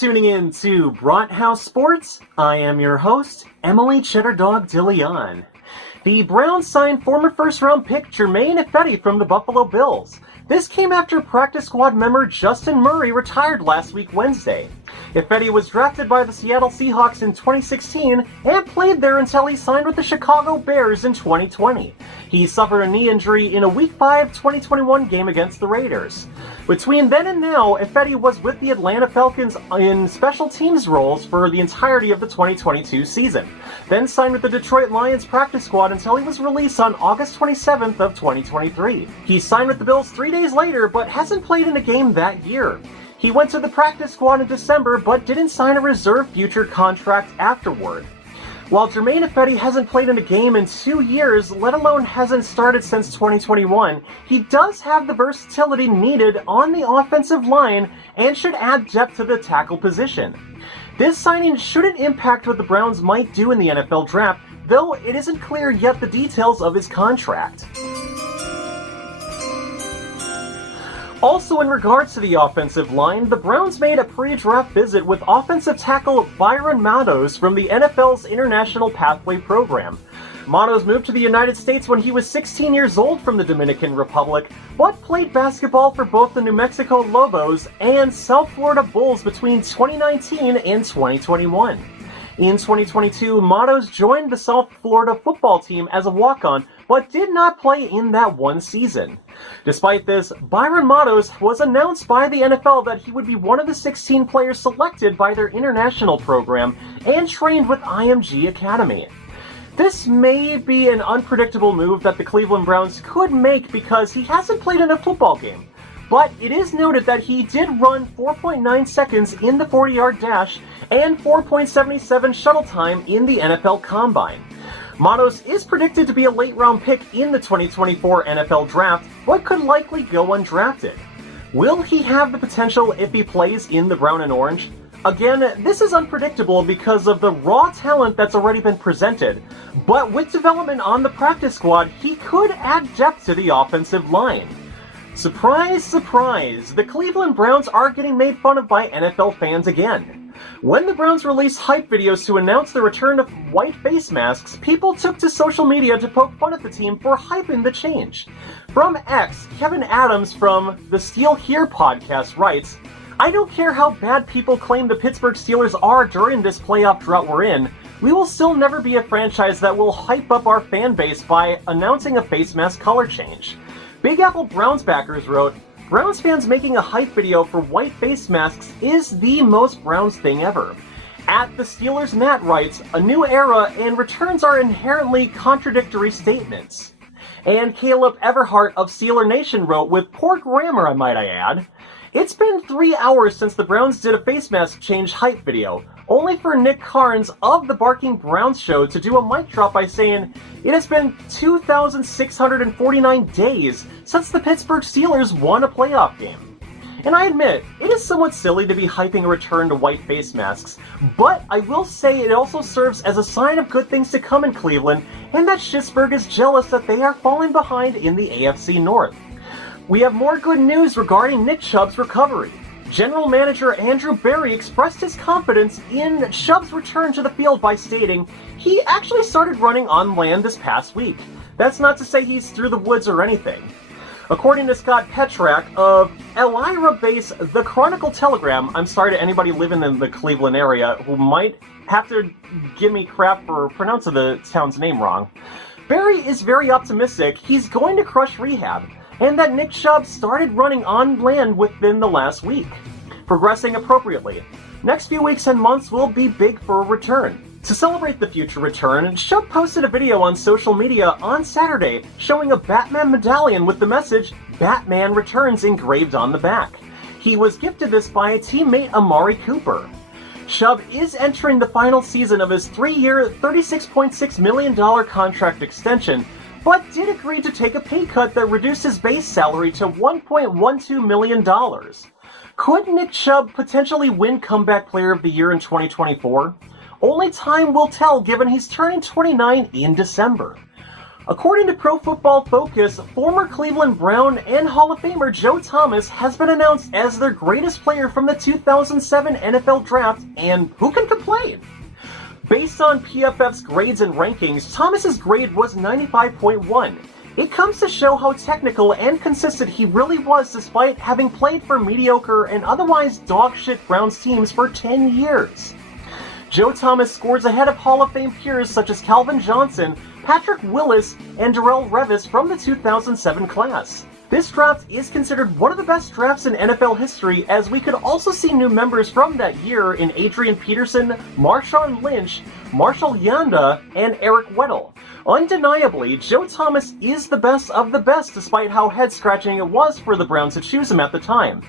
tuning in to Brathouse Sports. I am your host, Emily Cheddar Dog DeLeon. The Browns signed former first-round pick Germain Ifedi from the Buffalo Bills. This came after practice squad member Justin Murray retired last week Wednesday. Ifedi was drafted by the Seattle Seahawks in 2016 and played there until he signed with the Chicago Bears in 2020. He suffered a knee injury in a Week 5 2021 game against the Raiders. Between then and now, Ifedi was with the Atlanta Falcons in special teams roles for the entirety of the 2022 season, then signed with the Detroit Lions practice squad until he was released on August 27th of 2023. He signed with the Bills 3 days later, but hasn't played in a game that year. He went to the practice squad in December, but didn't sign a reserve future contract afterward. While Germain Ifedi hasn't played in a game in 2 years, let alone hasn't started since 2021, he does have the versatility needed on the offensive line and should add depth to the tackle position. This signing shouldn't impact what the Browns might do in the NFL draft, though it isn't clear yet the details of his contract. Also in regards to the offensive line, the Browns made a pre-draft visit with offensive tackle Byron Matos from the NFL's International Pathway Program. Matos moved to the United States when he was 16 years old from the Dominican Republic, but played basketball for both the New Mexico Lobos and South Florida Bulls between 2019 and 2021. In 2022, Matos joined the South Florida football team as a walk-on, but did not play in that one season. Despite this, Byron Matos was announced by the NFL that he would be one of the 16 players selected by their international program and trained with IMG Academy. This may be an unpredictable move that the Cleveland Browns could make because he hasn't played in a football game, but it is noted that he did run 4.9 seconds in the 40-yard dash and 4.77 shuttle time in the NFL Combine. Matos is predicted to be a late-round pick in the 2024 NFL Draft, but could likely go undrafted. Will he have the potential if he plays in the brown and orange? Again, this is unpredictable because of the raw talent that's already been presented, but with development on the practice squad, he could add depth to the offensive line. Surprise, surprise, the Cleveland Browns are getting made fun of by NFL fans again. When the Browns released hype videos to announce the return of white face masks, people took to social media to poke fun at the team for hyping the change. From X, Kevin Adams from the Steel Here podcast writes, "I don't care how bad people claim the Pittsburgh Steelers are during this playoff drought we're in, we will still never be a franchise that will hype up our fan base by announcing a face mask color change." Big Apple Browns backers wrote, "Browns fans making a hype video for white face masks is the most Browns thing ever." At the Steelers Matt writes, "A new era and returns are inherently contradictory statements." And Caleb Everhart of Steeler Nation wrote, with poor grammar I might add, "It's been 3 hours since the Browns did a face mask change hype video, only for Nick Carnes of the Barking Browns show to do a mic drop by saying, 'It has been 2,649 days since the Pittsburgh Steelers won a playoff game.'" And I admit, it is somewhat silly to be hyping a return to white face masks, but I will say it also serves as a sign of good things to come in Cleveland, and that Schittsburg is jealous that they are falling behind in the AFC North. We have more good news regarding Nick Chubb's recovery. General Manager Andrew Berry expressed his confidence in Chubb's return to the field by stating, "He actually started running on land this past week. That's not to say he's through the woods or anything." According to Scott Petrak of Elira-based The Chronicle Telegram, I'm sorry to anybody living in the Cleveland area who might have to give me crap for pronouncing the town's name wrong, Berry is very optimistic he's going to crush rehab, and that Nick Chubb started running on land within the last week, progressing appropriately. Next few weeks and months will be big for a return. To celebrate the future return, Chubb posted a video on social media on Saturday showing a Batman medallion with the message, "Batman Returns" engraved on the back. He was gifted this by a teammate Amari Cooper. Chubb is entering the final season of his 3-year, $36.6 million contract extension, but did agree to take a pay cut that reduced his base salary to $1.12 million. Could Nick Chubb potentially win Comeback Player of the Year in 2024? Only time will tell given he's turning 29 in December. According to Pro Football Focus, former Cleveland Brown and Hall of Famer Joe Thomas has been announced as their greatest player from the 2007 NFL Draft, and who can complain? Based on PFF's grades and rankings, Thomas's grade was 95.1. It comes to show how technical and consistent he really was despite having played for mediocre and otherwise dog-shit Browns teams for 10 years. Joe Thomas scores ahead of Hall of Fame peers such as Calvin Johnson, Patrick Willis, and Darrelle Revis from the 2007 class. This draft is considered one of the best drafts in NFL history, as we could also see new members from that year in Adrian Peterson, Marshawn Lynch, Marshall Yanda, and Eric Weddle. Undeniably, Joe Thomas is the best of the best despite how head-scratching it was for the Browns to choose him at the time.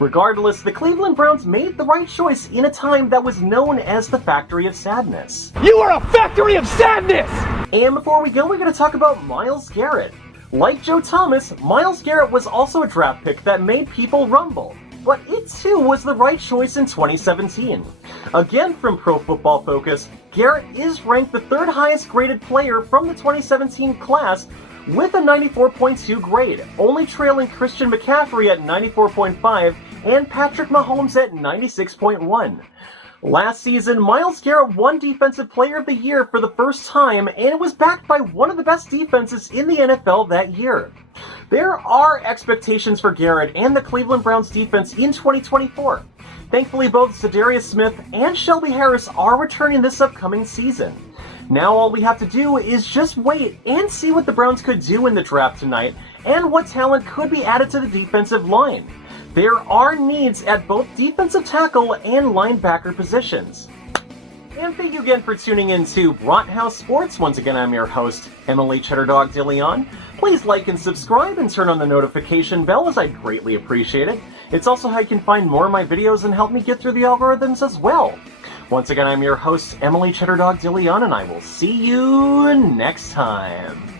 Regardless, the Cleveland Browns made the right choice in a time that was known as the Factory of Sadness. You are a factory of sadness! And before we go, we're going to talk about Myles Garrett. Like Joe Thomas, Myles Garrett was also a draft pick that made people rumble, but it too was the right choice in 2017. Again from Pro Football Focus, Garrett is ranked the third highest graded player from the 2017 class with a 94.2 grade, only trailing Christian McCaffrey at 94.5 and Patrick Mahomes at 96.1. Last season, Myles Garrett won Defensive Player of the Year for the first time, and it was backed by one of the best defenses in the NFL that year. There are expectations for Garrett and the Cleveland Browns defense in 2024. Thankfully, both Za'Darius Smith and Shelby Harris are returning this upcoming season. Now all we have to do is just wait and see what the Browns could do in the draft tonight, and what talent could be added to the defensive line. There are needs at both defensive tackle and linebacker positions. And thank you again for tuning in to Brathouse Sports. Once again, I'm your host, Emily Cheddardog DeLeon. Please like and subscribe and turn on the notification bell, as I'd greatly appreciate it. It's also how you can find more of my videos and help me get through the algorithms as well. Once again, I'm your host, Emily Cheddardog DeLeon, and I will see you next time.